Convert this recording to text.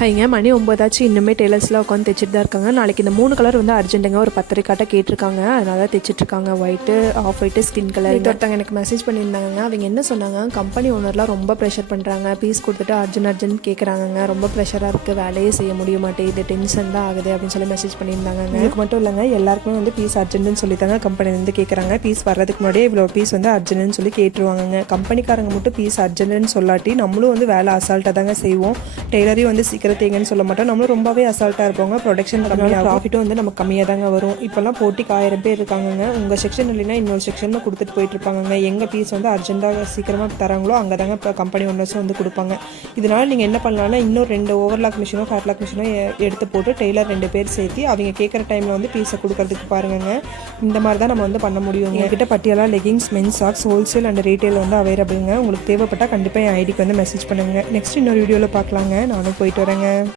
ஹைங்க மணி 9 ஆச்சு. இன்னுமே டெய்லர்ஸ்லாம் உட்காந்து தைச்சிட்டு தான் இருக்காங்க. நாளைக்கு இந்த 3 கலர் வந்து அர்ஜென்ட்டுங்க. ஒரு 10 காட்ட கேட்டிருக்காங்க. அதனால தைச்சிட்டு இருக்காங்க. White, of white, skin colour. ஒருத்தவங்க எனக்கு மெசேஜ் பண்ணியிருந்தாங்க. அவங்க என்ன சொன்னாங்க, கம்பெனி ஓனர்லாம் ரொம்ப ப்ரெஷர் பண்ணுறாங்க, பீஸ் கொடுத்துட்டு அர்ஜென்ட் கேட்குறாங்க, ரொம்ப ப்ரெஷராக இருக்குது, வேலையே செய்ய முடிய மாட்டேங்குது, டென்ஷன் தான் ஆகுது அப்படின்னு சொல்லி மெசேஜ் பண்ணியிருந்தாங்க. எனக்கு மட்டும் இல்லைங்க, எல்லாருக்குமே வந்து பீஸ் அர்ஜென்ட்னு சொல்லி தாங்க கம்பெனிலேருந்து கேட்குறாங்க. பீஸ் வர்றதுக்கு முன்னாடியே இவ்வளோ பீஸ் வந்து அர்ஜென்ட்னு சொல்லி கேட்டுருவாங்க. கம்பெனிக்காரங்க மட்டும் பீஸ் அர்ஜென்ட்னு சொல்லாட்டி நம்மளும் வந்து வேலை அசால்ட்டாக தாங்க செய்வோம். டெய்லரையும் வந்து தேங்கன்னு சொல்ல மாட்டோம். நம்மளும் ரொம்பவே அசால்ட்டாக இருப்போங்க. ப்ரொடக்ஷன் கம்மியாக, ப்ராஃபிட்டும் வந்து நமக்கு கம்மியாக தாங்க வரும். இப்போல்லாம் போட்டிக்கு 1000 பேர் இருக்காங்க. உங்கள் செக்ஷன் இல்லைன்னா இன்னொரு செக்ஷனில் கொடுத்துட்டு போயிட்டு இருப்பாங்க. எங்கள் பீஸ் வந்து அர்ஜென்ட்டாக சீக்கிரமாக தராங்களோ அங்கே தாங்க இப்போ கம்பெனி ஓனர்ஸும் வந்து கொடுப்பாங்க. இதனால் நீங்கள் என்ன பண்ணலாம்னா, இன்னும் 2 ஓவர்லாக் மிஷினோ ஃபேர்லாக் மிஷினோ எடுத்து போட்டு டெய்லர் 2 பேர் சேர்த்து அவங்க கேட்குற டைமில் வந்து பீஸை கொடுக்கறதுக்கு பாருங்க. இந்த மாதிரி தான் நம்ம வந்து பண்ண முடியும். எங்ககிட்ட பட்டியலாக leggings, men's socks wholesale and retail வந்து அவைலபிளுங்க. உங்களுக்கு தேவைப்பட்டால் கண்டிப்பாக என் ஐடிக்கு வந்து மெசேஜ் பண்ணுங்கள். நெக்ஸ்ட் இன்னொரு வீடியோவில் பார்க்கலாங்க. நானும் போயிட்டு வரேங்க.